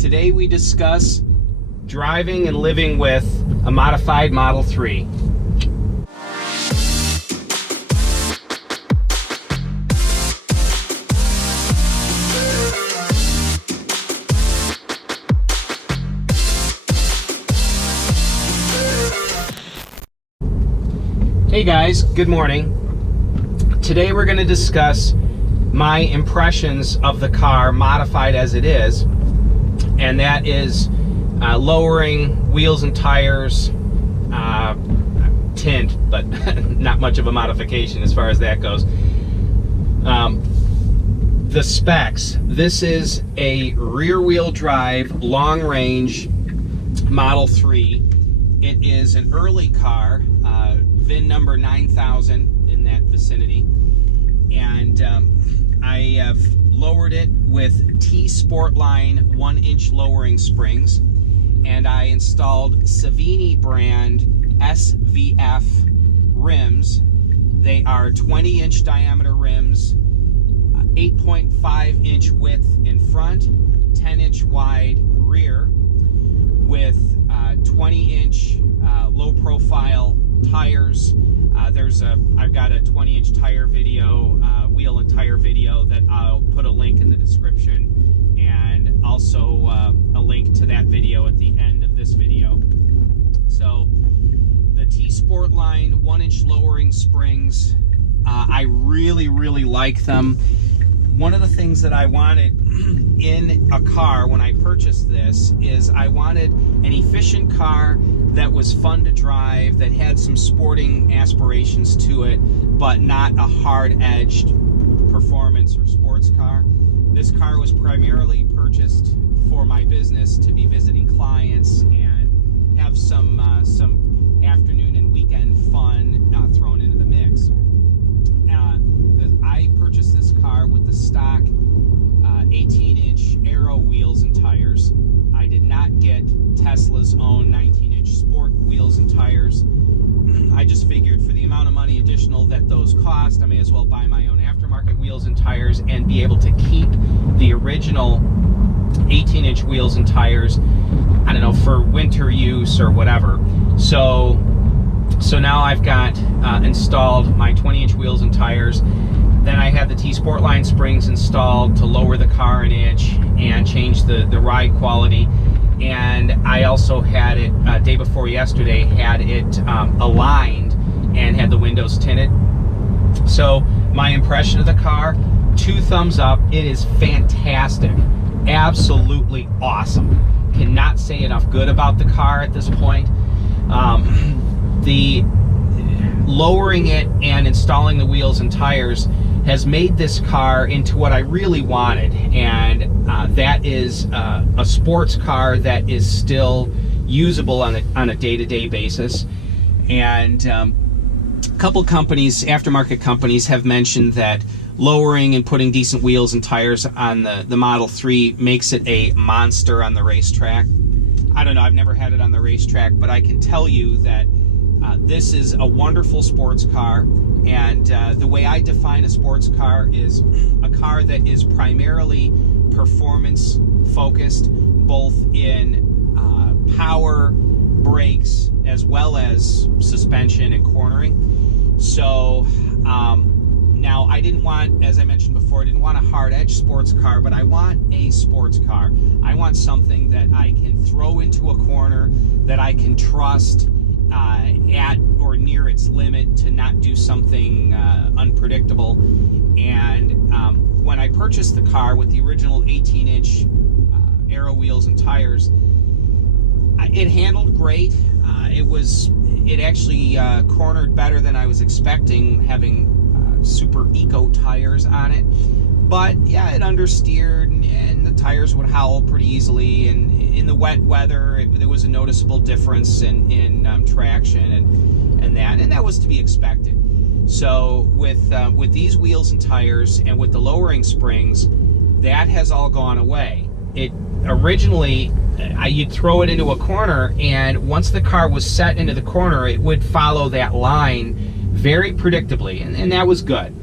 Today we discuss driving and living with a modified Model 3. Hey guys, good morning. Today we're going to discuss my impressions of the car, modified as it is, and that is lowering wheels and tires, tint, but not much of a modification as far as that goes. The specs. This is a rear-wheel drive, long-range Model 3. It is an early car, VIN number 9000 in that vicinity, and I have lowered it with T-Sportline 1-inch lowering springs, and I installed Savini brand SVF rims. They are 20-inch diameter rims, 8.5-inch width in front, 10-inch wide rear, with 20-inch low-profile tires. I've got a 20-inch tire video, wheel and tire video that I'll put a link in the description, and also a link to that video at the end of this video. So the T-Sportline 1-inch lowering springs, I really like them. One of the things that I wanted in a car when I purchased this is I wanted an efficient car that was fun to drive, that had some sporting aspirations to it, but not a hard-edged performance or sports car. This car was primarily purchased for my business, to be visiting clients and have some afternoon and weekend fun thrown into the mix. I purchased this car with the stock 18-inch Aero wheels and tires. I did not get Tesla's own 19-inch sport wheels and tires. I just figured for the amount of money additional that those cost, I may as well buy my own aftermarket wheels and tires and be able to keep the original 18-inch wheels and tires, I don't know, for winter use or whatever. So now I've got installed my 20-inch wheels and tires. Then I had the T-Sportline springs installed to lower the car an inch and change the ride quality. And I also had it, day before yesterday, had it aligned and had the windows tinted. So my impression of the car, 2 thumbs up. It is fantastic. Absolutely awesome. Cannot say enough good about the car at this point. The lowering it and installing the wheels and tires has made this car into what I really wanted, and that is a sports car that is still usable on a day-to-day basis. And a couple companies, aftermarket companies, have mentioned that lowering and putting decent wheels and tires on the Model 3 makes it a monster on the racetrack. I don't know, I've never had it on the racetrack, but I can tell you that this is a wonderful sports car, and the way I define a sports car is a car that is primarily performance focused, both in power, brakes, as well as suspension and cornering. So now I didn't want, as I mentioned before, I didn't want a hard-edged sports car, but I want a sports car. I want something that I can throw into a corner, that I can trust at or near its limit to not do something unpredictable. And when I purchased the car with the original 18-inch Aero wheels and tires, it handled great. It actually cornered better than I was expecting, having super eco tires on it. But yeah, it understeered, and the tires would howl pretty easily, and in the wet weather there was a noticeable difference in traction and that was to be expected. So with these wheels and tires and with the lowering springs, that has all gone away. It originally, you'd throw it into a corner, and once the car was set into the corner, it would follow that line very predictably, and that was good.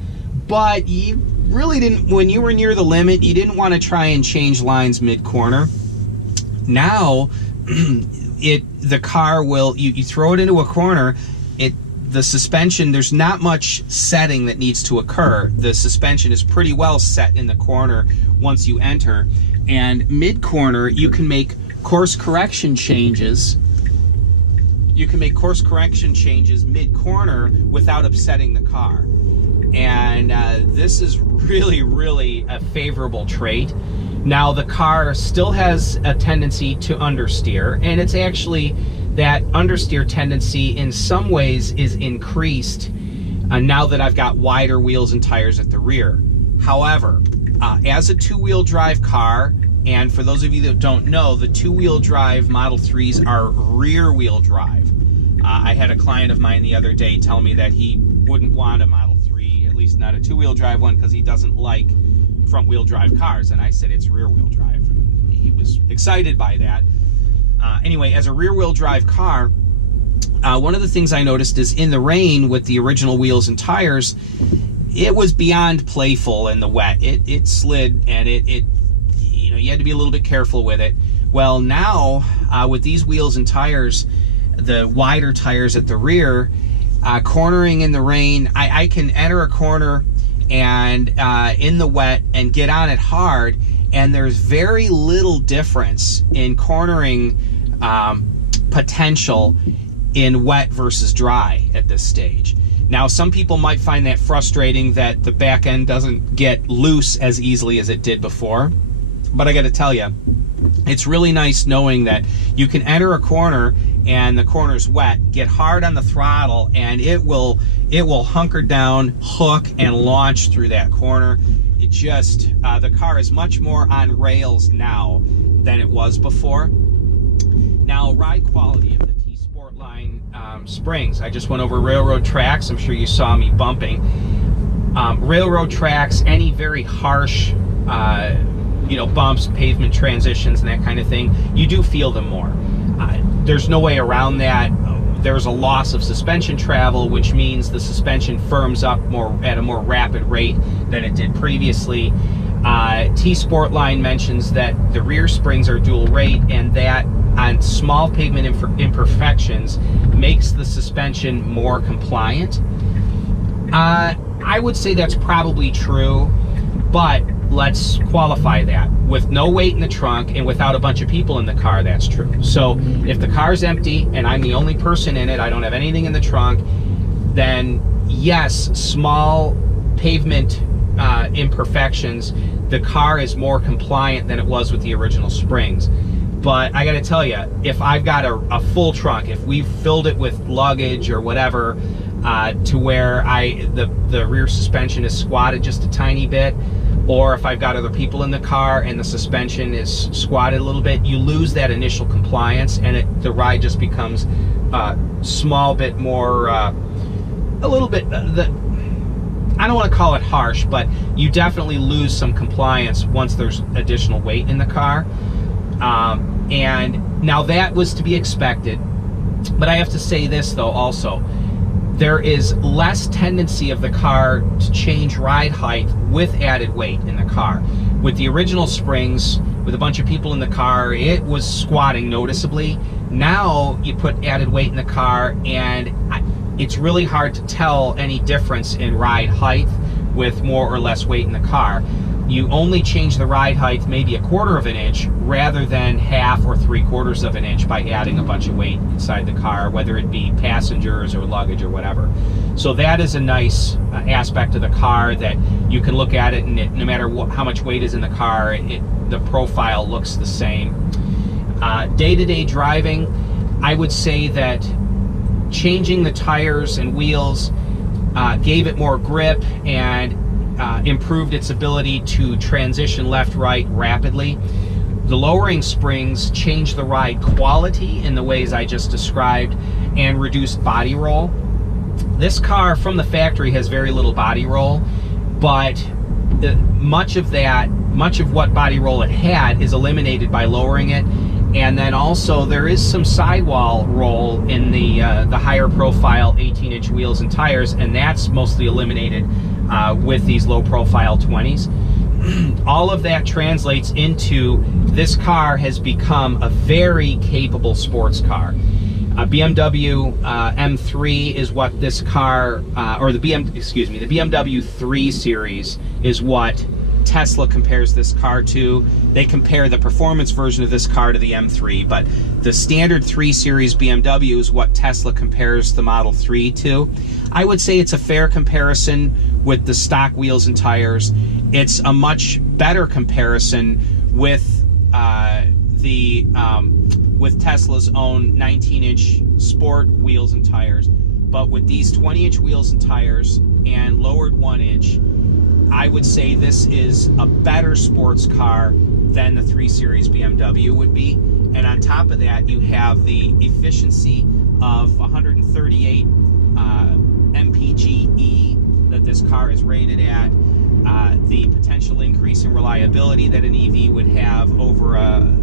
But you really didn't, when you were near the limit, you didn't want to try and change lines mid-corner. Now, the car will, you throw it into a corner, the suspension, there's not much setting that needs to occur. The suspension is pretty well set in the corner once you enter, and mid-corner you can make course correction changes. You can make course correction changes mid-corner without upsetting the car. And this is really a favorable trait. Now, the car still has a tendency to understeer, and it's actually, that understeer tendency in some ways is increased now that I've got wider wheels and tires at the rear. However, as a two-wheel drive car, and for those of you that don't know, the two-wheel drive Model 3s are rear-wheel drive. I had a client of mine the other day tell me that he wouldn't want a Model 3, at least not a two-wheel drive one, because he doesn't like front-wheel drive cars, and I said it's rear-wheel drive. And he was excited by that. Anyway, as a rear-wheel drive car, one of the things I noticed is in the rain with the original wheels and tires, it was beyond playful in the wet. It slid, and it you know, you had to be a little bit careful with it. Well, now with these wheels and tires, the wider tires at the rear, cornering in the rain, I can enter a corner and in the wet and get on it hard, and there's very little difference in cornering potential in wet versus dry at this stage. Now, some people might find that frustrating, that the back end doesn't get loose as easily as it did before, but I got to tell you, it's really nice knowing that you can enter a corner and the corner's wet, get hard on the throttle, and it will hunker down, hook, and launch through that corner. It just, the car is much more on rails now than it was before. Now, ride quality of the T-Sportline springs. I just went over railroad tracks. I'm sure you saw me bumping. Railroad tracks, any very harsh, bumps, pavement transitions, and that kind of thing, you do feel them more. There's no way around that. There's a loss of suspension travel, which means the suspension firms up at a more rapid rate than it did previously. T-Sportline mentions that the rear springs are dual rate, and that on small pavement imperfections makes the suspension more compliant. I would say that's probably true, but let's qualify that. With no weight in the trunk and without a bunch of people in the car, that's true. So if the car's empty and I'm the only person in it, I don't have anything in the trunk, then yes, small pavement imperfections, the car is more compliant than it was with the original springs. But I gotta tell you, if I've got a full trunk, if we've filled it with luggage or whatever, to where the rear suspension is squatted just a tiny bit, or if I've got other people in the car and the suspension is squatted a little bit, you lose that initial compliance, and the ride just becomes a small bit more, a little bit, I don't want to call it harsh, but you definitely lose some compliance once there's additional weight in the car. And now that was to be expected, but I have to say this though also, there is less tendency of the car to change ride height with added weight in the car. With the original springs, with a bunch of people in the car, it was squatting noticeably. Now you put added weight in the car, and it's really hard to tell any difference in ride height with more or less weight in the car. You only change the ride height maybe 1/4 of an inch rather than 1/2 or 3/4 of an inch by adding a bunch of weight inside the car, whether it be passengers or luggage or whatever. So that is a nice aspect of the car, that you can look at it, and no matter how much weight is in the car, the profile looks the same. Day-to-day driving, I would say that changing the tires and wheels gave it more grip and improved its ability to transition left-right rapidly. The lowering springs changed the ride quality in the ways I just described and reduced body roll. This car from the factory has very little body roll, but much of what body roll it had is eliminated by lowering it. And then also there is some sidewall roll in the higher profile 18-inch wheels and tires, and that's mostly eliminated with these low profile 20s. all of that translates into this car has become a very capable sports car. BMW M3 is what this car, or the BMW 3 Series is what Tesla compares this car to. They compare the performance version of this car to the M3, but the standard 3 Series BMW is what Tesla compares the Model 3 to. I would say it's a fair comparison with the stock wheels and tires. It's a much better comparison with with Tesla's own 19-inch sport wheels and tires. But with these 20-inch wheels and tires and lowered 1-inch, I would say this is a better sports car than the 3 Series BMW would be. And on top of that, you have the efficiency of 138 mpge that this car is rated at, the potential increase in reliability that an EV would have over a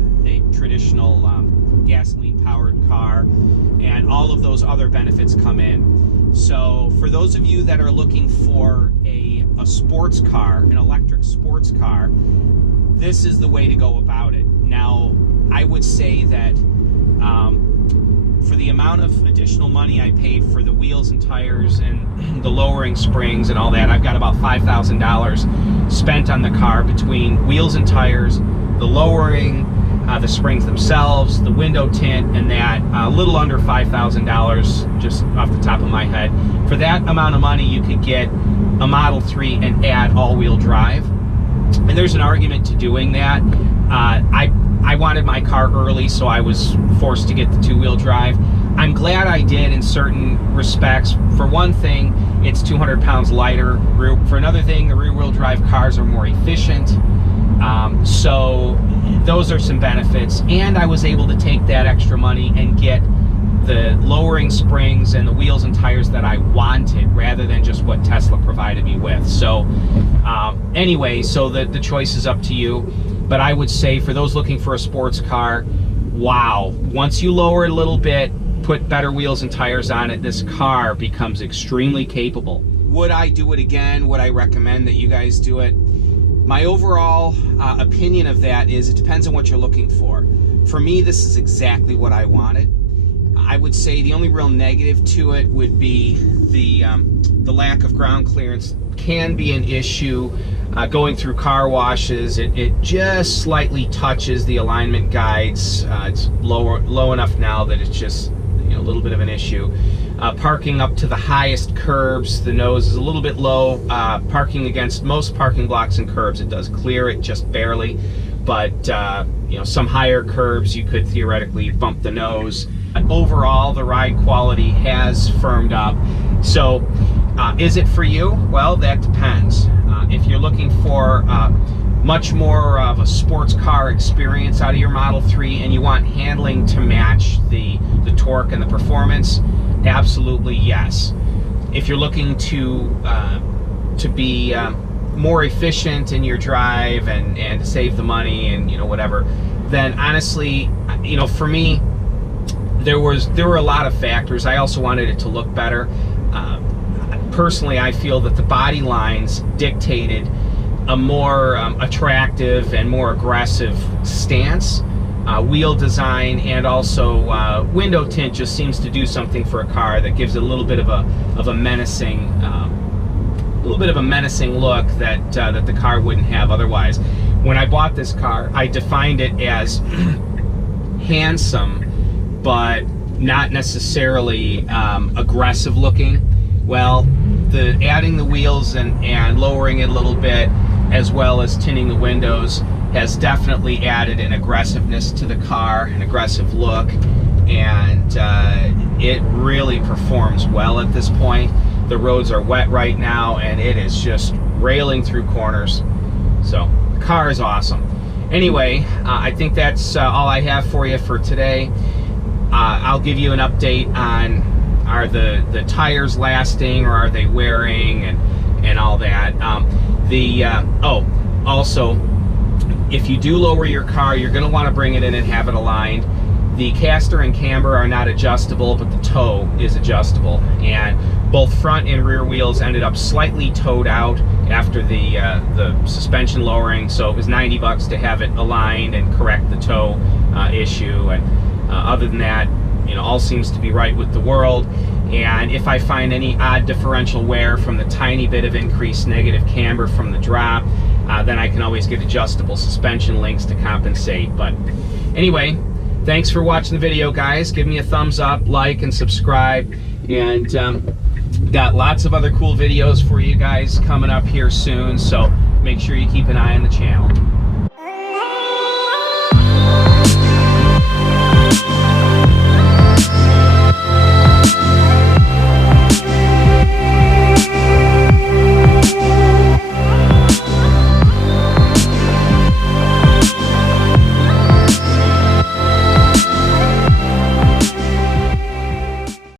traditional gasoline-powered car, and all of those other benefits come in. So for those of you that are looking for a sports car, an electric sports car, this is the way to go about it. Now, I would say that for the amount of additional money I paid for the wheels and tires and the lowering springs and all that, I've got about $5,000 spent on the car between wheels and tires, the lowering, the springs themselves, the window tint, and that, a little under $5,000 just off the top of my head. For that amount of money, you could get a Model 3 and add all-wheel drive. And there's an argument to doing that. I wanted my car early, so I was forced to get the two-wheel drive. I'm glad I did in certain respects. For one thing, it's 200 pounds lighter. For another thing, the rear-wheel drive cars are more efficient. So those are some benefits. And I was able to take that extra money and get the lowering springs and the wheels and tires that I wanted, rather than just what Tesla provided me with. So anyway, so the choice is up to you. But I would say for those looking for a sports car, wow, once you lower it a little bit, put better wheels and tires on it, this car becomes extremely capable. Would I do it again? Would I recommend that you guys do it? My overall opinion of that is it depends on what you're looking for. For me, this is exactly what I wanted. I would say the only real negative to it would be the lack of ground clearance can be an issue. Going through car washes, it just slightly touches the alignment guides. It's low enough now that it's just a little bit of an issue. Parking up to the highest curbs, the nose is a little bit low. Parking against most parking blocks and curbs, it does clear it just barely. But some higher curbs, you could theoretically bump the nose. Overall, the ride quality has firmed up. So is it for you? Well, that depends. If you're looking for much more of a sports car experience out of your Model 3 and you want handling to match the torque and the performance, absolutely yes. If you're looking to be more efficient in your drive and to save the money and whatever, then honestly, for me, there were a lot of factors. I also wanted it to look better. Personally, I feel that the body lines dictated a more attractive and more aggressive stance. Wheel design and also window tint just seems to do something for a car that gives it a little bit of a menacing, look that that the car wouldn't have otherwise. When I bought this car, I defined it as handsome, but not necessarily aggressive looking. Well, adding the wheels and lowering it a little bit, as well as tinting the windows, has definitely added an aggressiveness to the car, an aggressive look, and it really performs well at this point. The roads are wet right now, and it is just railing through corners. So the car is awesome. Anyway, I think that's all I have for you for today. I'll give you an update on are the tires lasting or are they wearing and all that. Also, if you do lower your car, you're going to want to bring it in and have it aligned. The caster and camber are not adjustable, but the toe is adjustable. And Both front and rear wheels ended up slightly towed out after the suspension lowering, so it was $90 to have it aligned and correct the toe issue. And other than that, you know, all seems to be right with the world. And if I find any odd differential wear from the tiny bit of increased negative camber from the drop, then I can always get adjustable suspension links to compensate. But anyway, thanks for watching the video, guys. Give me a thumbs up, like, and subscribe. And got lots of other cool videos for you guys coming up here soon, so make sure you keep an eye on the channel.